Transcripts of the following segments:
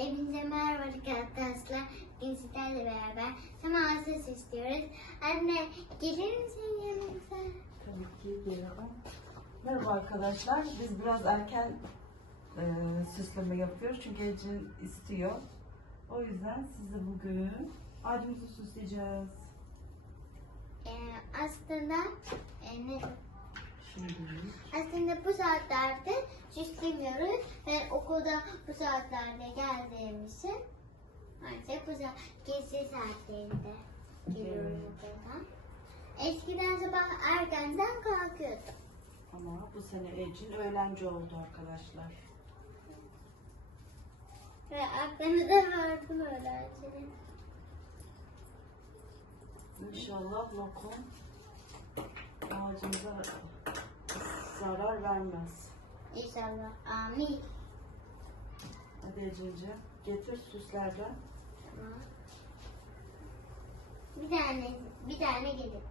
Hepinize merhaba arkadaşlar. Bugün sizlerle beraber sama ses istiyoruz. Anne gelir misin yanımıza? Tabii ki gelirim. Merhaba arkadaşlar. Biz biraz erken e, süsleme yapıyoruz çünkü Ecin istiyor. O yüzden size bugün ağacımızı süsleyeceğiz. Ee, aslında e, ne, aslında bu saatlerde süslemiyoruz. Ben okulda bu saatlerde geldiğim için maalesef bu saat, gezi saatlerinde geliyorum Evet. okuldan. Eskiden sabah erkenden kalkıyordum. ama bu sene Ecin öğlenci oldu arkadaşlar. Ve aklımda vardı böyle şeyler. İnşallah lokum ağacımıza zarar vermez. İnşallah. Amin. Hadi Ecin'ciğim getir süslerden. Tamam. Bir tane, bir tane gelir.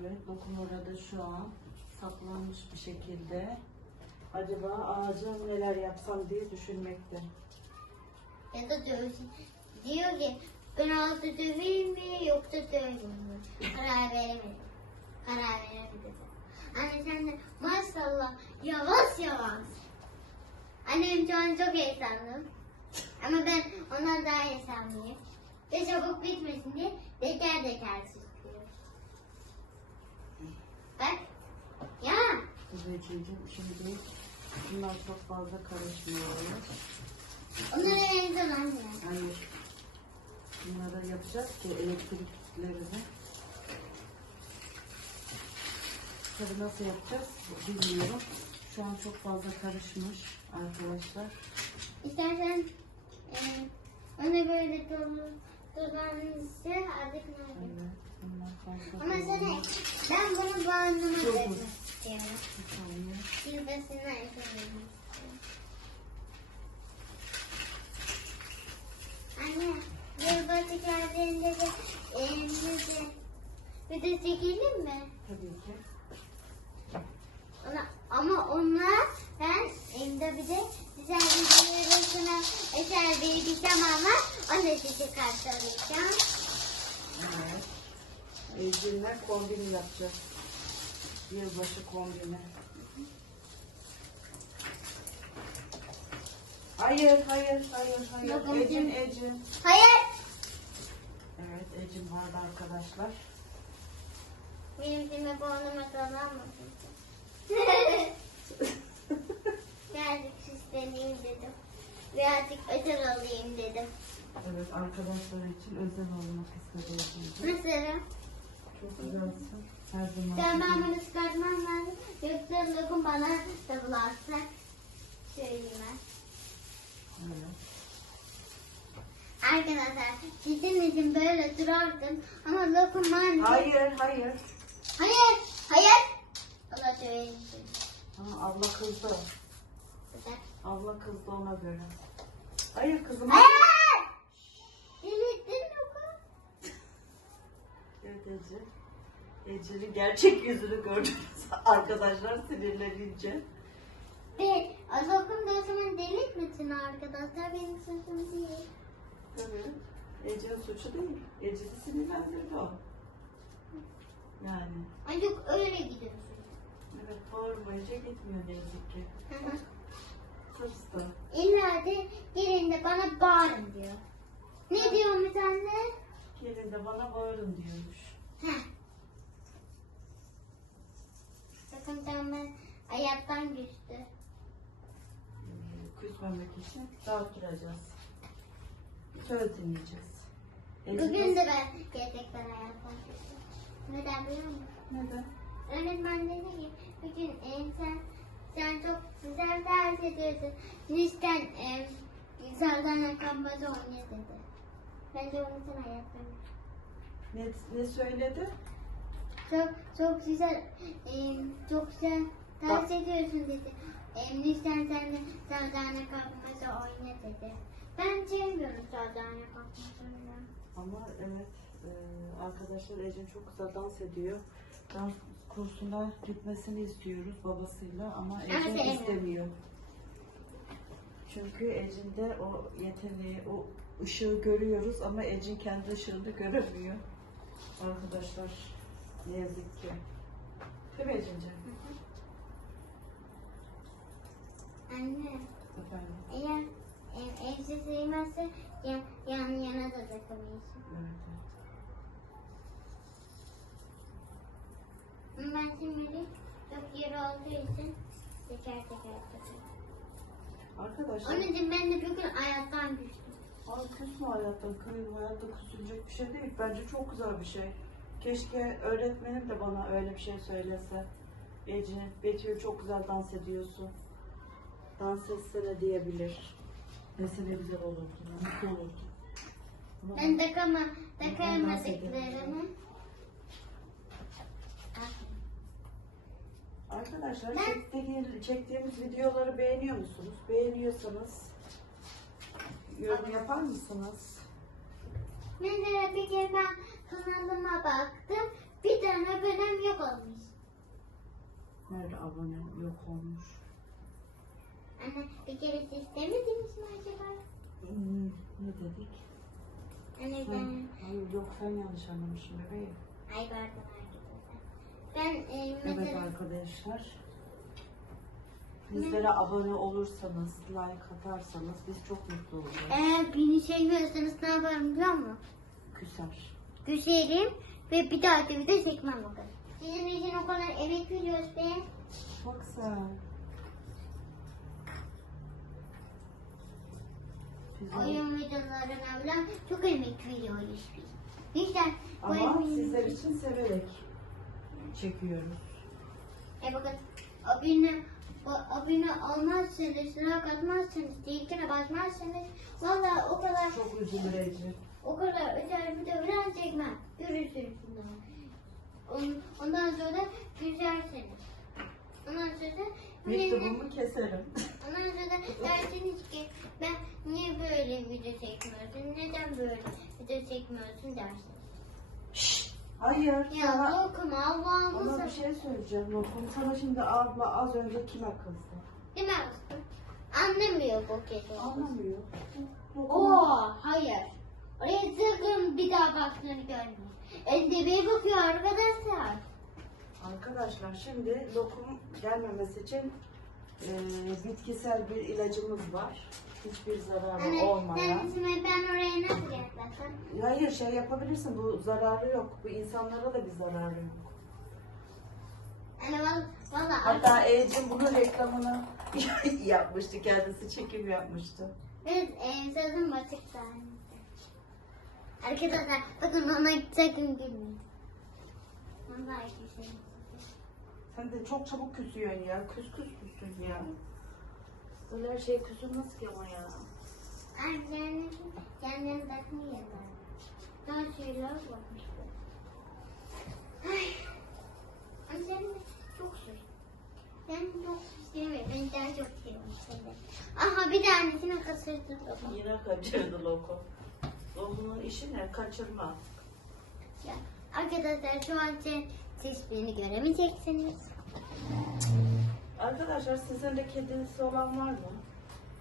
Evet, lokum orada şu an saklanmış bir şekilde. Acaba ağaca neler yapsam diye düşünmekte. Ya da dövsün. Diyor ki ben altı döveyim mi yoksa döveyim mi? Karar veremedim. Karar veremedim. Anne sen de maşallah yavaş yavaş. Annem şu an çok heyecanlı. Ama ben ondan daha heyecanlıyım. Ve çabuk bitmesin diye teker teker süslüyor. Bak. Ya. Kuzeyciğim şimdi bunlar çok fazla karışmıyor. Onlara benziyor anne. Hayır. Bunları yapacağız ki elektriklerini. Tabii nasıl yapacağız bilmiyorum. Şu an çok fazla karışmış arkadaşlar. İstersen e, onu böyle dolu dolanınca artık ne yapayım? Evet. Bunlar fazla Ama sana karışmış. ben bunu bağlamama Çok vermek uzun. istiyorum. Bir saniye. Yıldasını eklemek istiyorum. Anne, yılbaşı geldiğinde de e, bize bir de çekelim mi? Tabii ki. Ona, ama onlar ben evde bir de güzel bir yılbaşına eser bir elbisem var. Onu da size karşılayacağım. Evet. Ejin'le kombin yapacağız. Yılbaşı kombini. Hayır, hayır, hayır, hayır. Yok, Ecin. Hayır. Evet, Ecin vardı arkadaşlar. Benim filme puanıma kazanmasın. Birazcık özel olayım dedim. Evet, arkadaşlar için özel olmak istedi Ecin'ciğim. Nasıl? Çok güzelsin. Her zaman. Sen ben bunu çıkartmam lazım. Yoksa lokum bana da bularsa. Söyleyeyim ben. Evet. Arkadaşlar sizin için böyle durardım ama lokum var. Hayır, hayır. Hayır. Hayır. Da söyleyeyim. Ha, abla kızdı. Güzel. Abla kızdı ona göre. Hayır kızım. Hayır. Delirttin lokum. Evet Ece. Ece'nin gerçek yüzünü gördünüz arkadaşlar sinirlenince. Ve lokum da o zaman delirtmesin arkadaşlar. Benim suçum değil. Evet. Ece'nin suçu değil. Ece'yi sinirlendirdi o. Yani. Ancak öyle gidiyorsun. Evet bağırmayınca gitmiyor ne yazık ki. Tırstı. İlla de gelin de bana bağırın diyor. Ne diyormuş anne? Gelin de bana bağırın diyormuş. Heh. Sakın sen ayaktan düştü. Ee, Küsmemek için dağıttıracağız. Söz dinleyeceğiz. Ece Bugün de ben gerçekten ayaktan düştüm. Neden biliyor musun? Neden? Öğretmen dedi ki bugün e, sen, sen çok güzel ders ediyorsun. Lütfen e, sardalya kambada oyna dedi. Ben de onun için düştüm. Ne, ne söyledi? Çok çok güzel e, çok güzel ders ediyorsun dedi. E, lütfen sen de sardalya kalkmasa oyna dedi. Ben sevmiyorum sardalya kalkmasını. Ama evet e, arkadaşlar Ecin çok güzel dans ediyor. Dans kursuna gitmesini istiyoruz babasıyla ama sevmiyorum. istemiyor. Çünkü Ecin'de o yeteneği, o ışığı görüyoruz ama Ecin kendi ışığını göremiyor. Arkadaşlar ne yazık ki. Değil mi Ecin'ciğim? Anne Efendim. eğer e, evsiz sevmezse yan, yan yana da takamayız. Evet. Ben şimdi çok yeri olduğu için teker teker takarım. Arkadaşlar, Anneciğim ben de bugün ayaktan düştüm. Ay küsme hayattan, kırılma hayatta küsülecek bir şey değil. Bence çok güzel bir şey. Keşke öğretmenim de bana öyle bir şey söylese. Ece, Betül çok güzel dans ediyorsun. Dans etsene diyebilir. Desene güzel olurdu, mutlu olurdu. Ben takama, takamadıklarımı Arkadaşlar Ben- çektiğimiz, videoları beğeniyor musunuz? Beğeniyorsanız yorum yapar mısınız? Mesela bir kere ben kanalıma baktım. Bir tane bölüm yok olmuş. Nerede abone yok olmuş? Anne bir kere siz demediniz mi acaba? Hmm, ne dedik? Anne ben... Hayır yok sen yanlış anlamışsın bebeğim. Ay pardon. Ben e, Evet arkadaşlar. Bizlere abone olursanız, like atarsanız biz çok mutlu oluruz. Eğer beni sevmiyorsanız ne yaparım biliyor musun? Küser. Güzelim ve bir daha da video çekmem o kadar. Sizin için o kadar emek veriyoruz be. Çok sen. Güzel. Oyun videolarına falan çok emek veriyoruz biz. Bu Ama sizler için severek çekiyoruz. E bakın abone, abone olmazsanız, like atmazsanız, zilkine basmazsanız valla o kadar Çok üzülür Ece. o kadar özel video falan çekmem. Görürsünüz bunları. On- Ondan sonra güzelsiniz. Ondan sonra Mektubumu keserim. Ondan sonra dersiniz ki ben niye böyle video çekmiyorsun, neden böyle video çekmiyorsun dersiniz. Hayır. Ya sana, okuma ona Allah'ımı bir şey söyleyeceğim. Lokum sana şimdi abla az önce kime kızdı? Değil mi aşkım? Anlamıyor bu kedi. Anlamıyor. Oo, hayır. Oraya sakın bir daha baktığını görmeyin. Endebeye bakıyor arkadaşlar. Arkadaşlar şimdi lokum gelmemesi için e, bitkisel bir ilacımız var. Hiçbir zararı Anne, olmayan. sen ben oraya nasıl yaklaşsam? Hayır şey yapabilirsin bu zararı yok. Bu insanlara da bir zararı yok. Anne val- valla Hatta Ecin bunun reklamını yapmıştı kendisi çekim yapmıştı. biz e, sözüm batık sahnesi. Arkadaşlar bakın ona sakın gülmeyin. Vallahi güzel. Sen de çok çabuk küsüyorsun ya. Küs küs küsün ya. Böyle her şeye küsülmez ki ama ya. Ay kendim, kendim takmıyorlar. Daha şeyler bakmışlar. Ay. Ay sen de çok söz. Ben çok sevmiyorum. Ben daha çok seviyorum. Aha bir tanesini kaçırdım baba. Yine kaçırdı lokum. Lokumun işi ne? Kaçırma. Ya, arkadaşlar şu an sen, siz beni göremeyeceksiniz. Arkadaşlar sizin de kedisi olan var mı?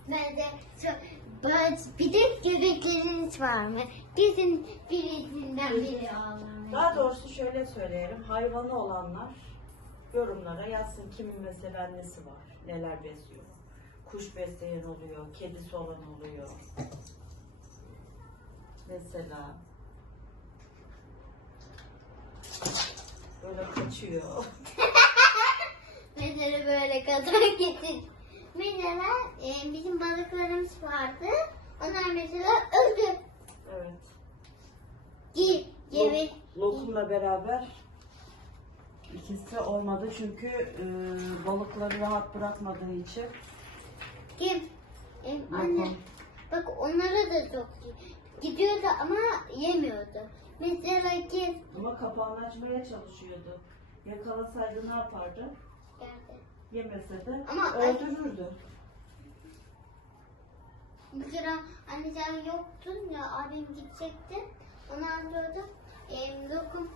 Ben de ben, bir de göbekleriniz var mı? Bizim birisinden biri ağlamıyor. Daha doğrusu şöyle söyleyelim. Hayvanı olanlar yorumlara yazsın kimin mesela annesi var. Neler besliyor. Kuş besleyen oluyor. Kedisi olan oluyor. Mesela böyle kaçıyor. Mesela böyle kadar getir. Mesela e, bizim balıklarımız vardı. Onlar mesela öldü. Evet. Gi, gibi. Lok- Lokumla beraber ikisi olmadı çünkü e, balıkları rahat bırakmadığı için Kim? E, anne. Lokum. Bak onlara da çok gidiyordu ama yemiyordu. Mesela kim? ama kapağını açmaya çalışıyordu. Yakalasaydı ne yapardı? Geldi. Yemese de Ama- öldürürdü. Bir kere anne sen yoktun ya abim gidecekti. Onu alıyordu. E, lokum.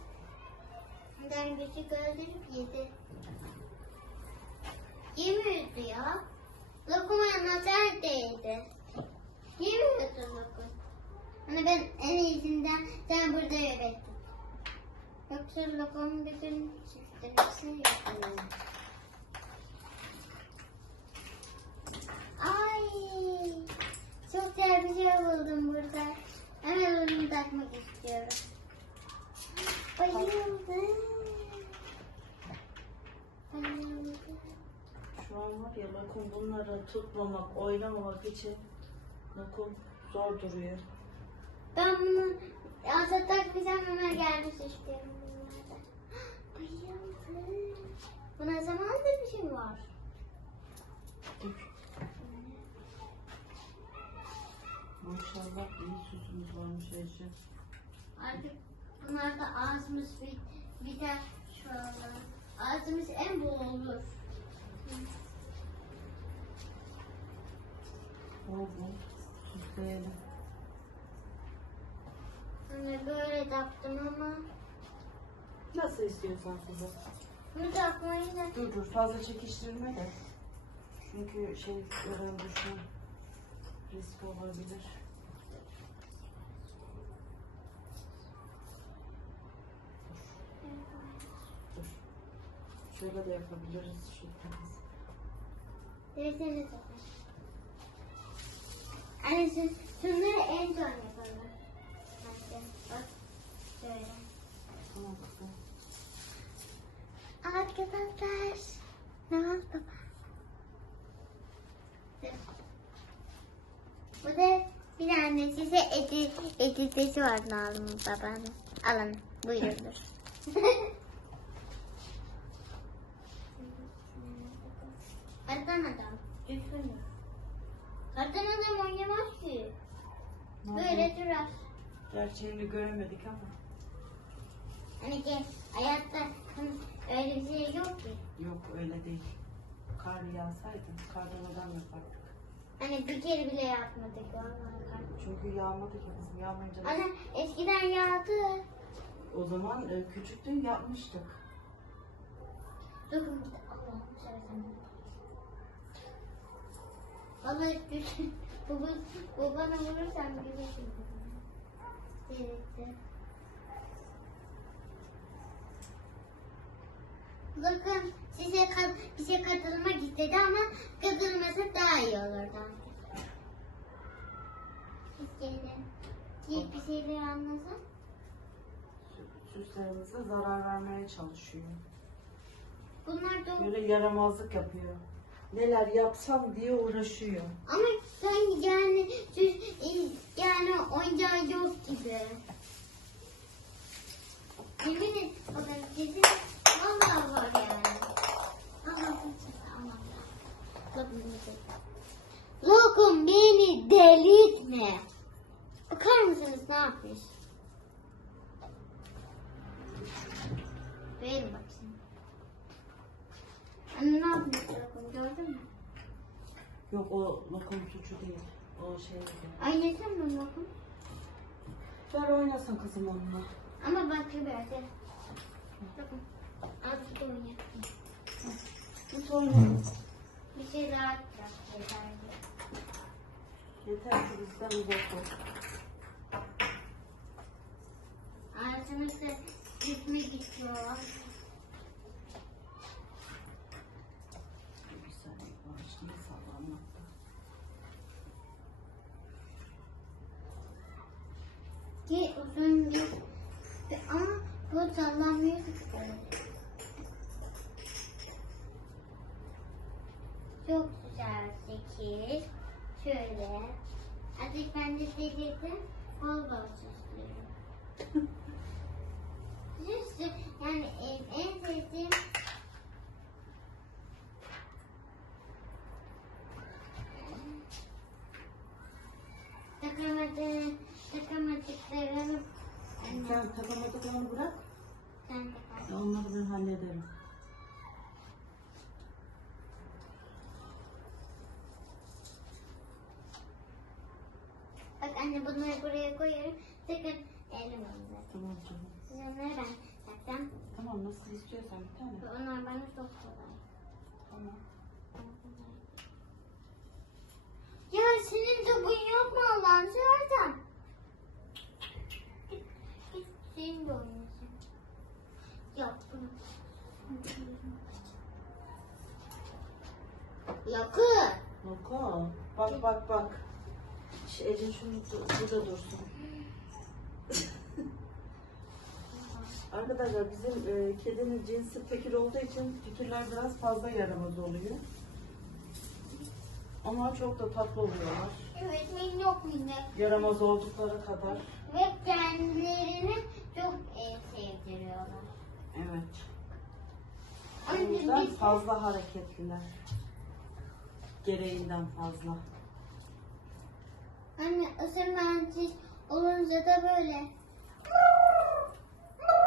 Dengesi öldürüp yedi. Yemiyordu ya. Lokuma nazar değdi. Yemiyorsun lokum. Hani ben en iyisinden sen burada öğrettin. Yoksa lokumun bütün çıktırısı yok. Ay, çok güzel bir şey buldum burada. Hemen onu takmak istiyorum. Bayıldım. Bayıldım. Şu an var ya lokum bunları tutmamak, oynamamak için lokum zor duruyor. Ben bunu Azat takmayacağım hemen gelmiş istiyorum bunlardan. Bayıldım. Bu ne zamandır bir şey var? Maşallah süsümüz varmış Ece. Artık bunlar da ağzımız bit, biter şu anda. Ağzımız en bol olur. Oldu. Süsleyelim. Hani böyle taktım ama Nasıl istiyorsan kızım. bunu takmayı da Dur dur fazla çekiştirme de. Çünkü şey gören düşme risk olabilir. Dur. Şöyle de yapabiliriz. Şöyle. Dersene takın. Anne şu, şunları en son yapalım. Bence. Bak şöyle. Tamam. Arkadaşlar. Ne oldu baba? Bu da bir tane size eti, etitesi var Nazım babanın. Alın buyurundur. Kardan adam. Düşün. Kardan adam oynamaz ki. Ne Böyle durar. Gerçeğini göremedik ama. Hani ki hayatta hı, öyle bir şey yok ki. Yok öyle değil. Kar yağsaydı kardan adam yapardık. Hani bir kere bile yapmadık kar. Çünkü yağmadı ki kızım. Yağmayınca Ana eskiden yağdı. O zaman e, küçüktün yapmıştık. Dokun de Allah'ım seversen. Vallahi düşün. Bu, bu, bu bana vurursan bilirsin. Evet. Bakın size kat, bize katılmak istedi ama katılmasa daha iyi olurdu. İstedim. Git bir şeyler anlasın. Sü- Süslerimize zarar vermeye çalışıyor. Bunlar da Böyle yaramazlık yapıyor. Neler yapsam diye uğraşıyor. Ama sen yani yani oyuncağı yok gibi. Yemin et baba kesin vallahi var yani. Lokum beni delirtme. Bakar mısınız ne yapmış? Baksana. Anne ne yapmış gördün mü? Yok o lokum suçu değil. O şey değil. Aynısı mı Lokum? Ver oynasın kızım onunla. Ama başka bir yerde. Bakın. Azıcık oynayalım. Git oynayalım. Bir şey daha yapacağız. yeterli. Yeter ki bizden uzak ol. Ağzımızda gitmek istiyor. Bir saniye bağışlayın sallanmakta. Ki uzun. Ama bu sallanmıyor ki. Çok güzel sekiz. Şöyle. Artık ben de delirdim. Bol bol süslüyorum. Süslü yani en, sevdiğim takamadı, anne Sen takamadıklarını bırak. sen takar. Onları ben hallederim. Bak anne bunları buraya koyuyorum. Sakın elim olacak. Tamam canım. Siz onları ben taksam. Tamam nasıl istiyorsan bir tane. Onlar bana çok kolay. Tamam. senin topun yok mu Allah'ını seversen? Git, de oynasın. Yap bunu. Yakın. Noko. Bak bak bak. Şu Ecin şunu burada dursun. Arkadaşlar bizim e, kedinin cinsi tekir olduğu için fikirler biraz fazla yaramaz oluyor. Ama çok da tatlı oluyorlar. Evet benim yok minnet. Yaramaz oldukları kadar. Ve kendilerini çok e, sevdiriyorlar. Evet. O yüzden biz fazla hareketliler. Gereğinden fazla. Anne ısırmancı olunca da böyle.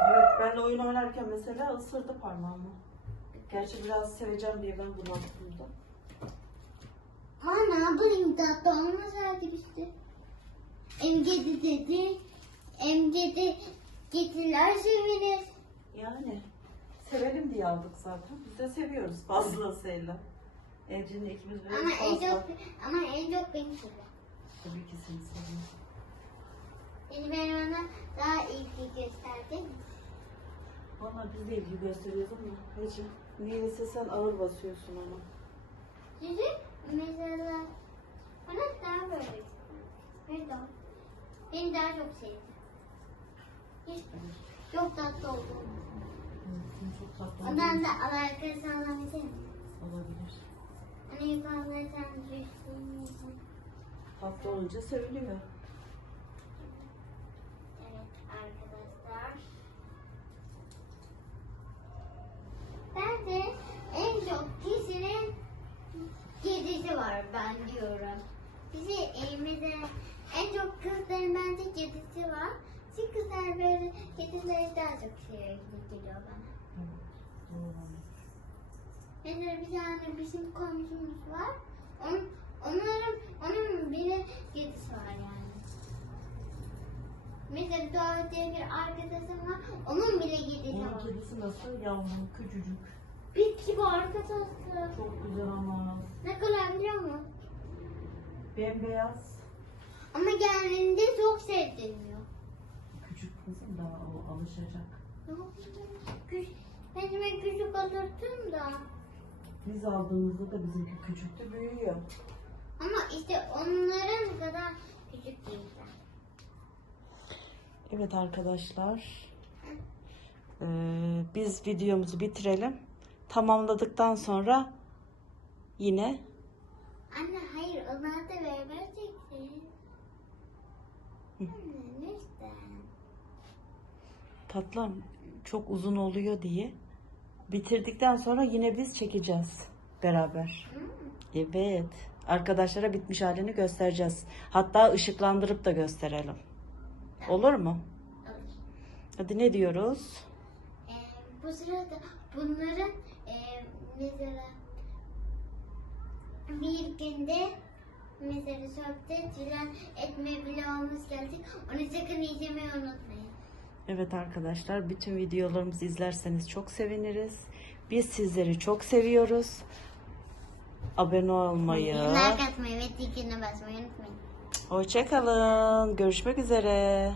Evet ben de oyun oynarken mesela ısırdı parmağımı. Gerçi biraz seveceğim diye ben bunu aklımda. Ha ne yapayım tatlı olmasaydı işte. Emgedi dedi. Emgedi getiler sevinir. Yani sevelim diye aldık zaten. Biz de seviyoruz fazlasıyla. Evcinin ikimiz biraz Ama en fazla. çok ama en çok beni seviyor. Tabii ki seni seviyorum. Yani ben ona daha ilgi gösterdim. Valla biz de ilgi gösteriyoruz ama Ece, niyeyse sen ağır basıyorsun ona. Sizi mesela bana daha böyle. Daha. Beni daha çok sevdi. Hiç çok tatlı oldu. Evet, çok tatlı Ondan da alakası sağlamayacak. olabilir. Hani yukarıda sen düştüğün Tatlı olunca seviliyor. Evet arkadaşlar. Ben de en çok kişinin kedisi var ben diyorum. Bizi evimizde en çok kızların bence kedisi var. Kızlar böyle kedileri daha çok seviyor gibi geliyor bana. Evet, doğru. Mesela bir tane bizim komşumuz var. Onun, onların, onun bile kedisi var yani. Mesela Doğa diye bir arkadaşım var. Onun bile kedisi Onun var. kedisi nasıl? Yavru, küçücük. Bit gibi arkadaşı. Çok güzel ama. Ne kadar biliyor musun? Bembeyaz. Ama geldiğinde çok sevdirmiyor. Daha o alışacak. Küç, kendime küçük alırdım da. Biz aldığımızda da bizimki küçüktü, büyüyor. Ama işte onların kadar küçük değiller. Evet arkadaşlar. Ee, biz videomuzu bitirelim. Tamamladıktan sonra yine Anne hayır onlar da beraber çeksin. Hı. Tatlım çok uzun oluyor diye bitirdikten sonra yine biz çekeceğiz beraber. Evet. Arkadaşlara bitmiş halini göstereceğiz. Hatta ışıklandırıp da gösterelim. Olur mu? Alır. Hadi ne diyoruz? Ee, bu sırada bunların e, mesela bir günde mesela sohbet filan etme vlogumuz gelecek. Onu sakın izlemeyi unutmayın. Evet arkadaşlar bütün videolarımızı izlerseniz çok seviniriz. Biz sizleri çok seviyoruz. Abone olmayı, Like atmayı ve tikine basmayı unutmayın. hoşçakalın. Görüşmek üzere.